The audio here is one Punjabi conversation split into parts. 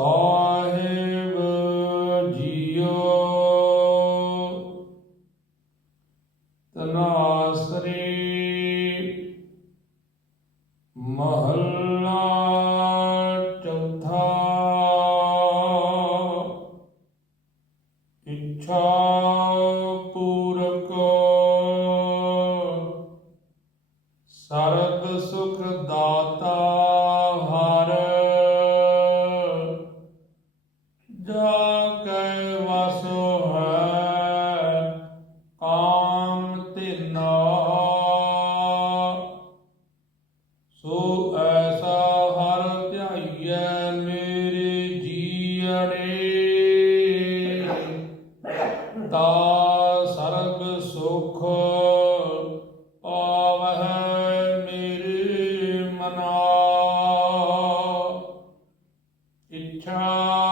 ਸਾਹਿਬ ਜੀਓ। ਤਨਾਸਰੀ ਮਹੱਲਾ ਚੌਥਾ। ਇੱਛਾ ਪੂਰਕ ਸਰਬ ਸੁਖ ਦਾਤਾ। ਕੈ ਵਸ ਹੈ, ਕਾਮ ਤਿਨਾ। ਸੋ ਐਸਾ ਹਰ ਧਿਆਈਐ ਮੇਰੇ ਜੀਅੜੇ। ਤਾ ਸਰਬ ਸੁਖ ਪਾਵਹਿ ਮੇਰੇ ਮਨਾ। ਇੱਛਾ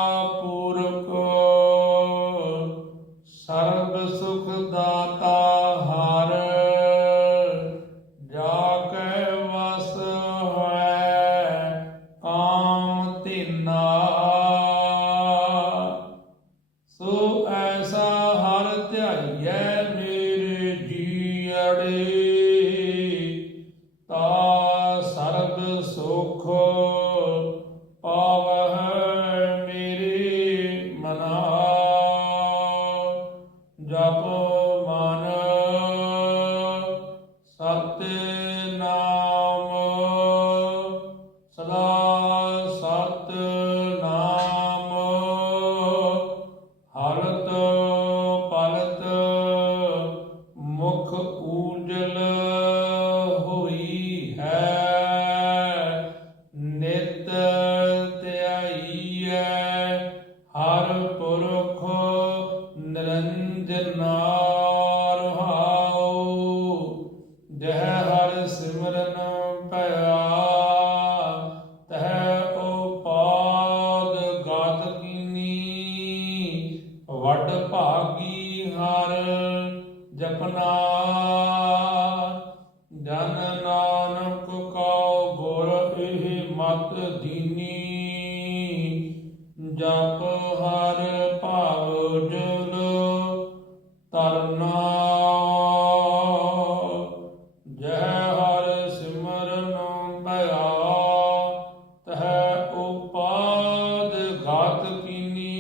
ਸਰਬ ਸਦਾ ਸਤ ਨਾਮ ਹਰਤ ਪਲਤ ਮੁਖ ਊਜਲ ਹੋਈ ਹੈ, ਨਿਤ ਧਿਆਈਐ, ਹਰ ਪੁਰਖ ਨਿਰੰਜਨਾ ਰਹਾਉ ਜਹ ਜਪਨਾ ਜਨ ਨਾਨਕ ਕਉ ਗੁਰ ਇਹ ਮਤ ਦੀਨੀ, ਜਪ ਹਰ ਭਾਵ ਜਲ ਤਰਨਾ ਜਹ ਹਰ ਸਿਮਰਨ ਭਇਆ, ਤਹ ਉਪਾਦ ਘਾਤ ਕੀਨੀ,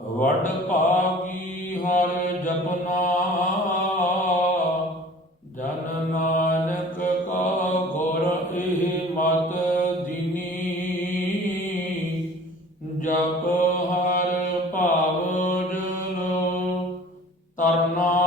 ਵਡ ਭਾ ਜਪ ਹਰ ਭਾਵ ਜਲ ਤਰਨਾ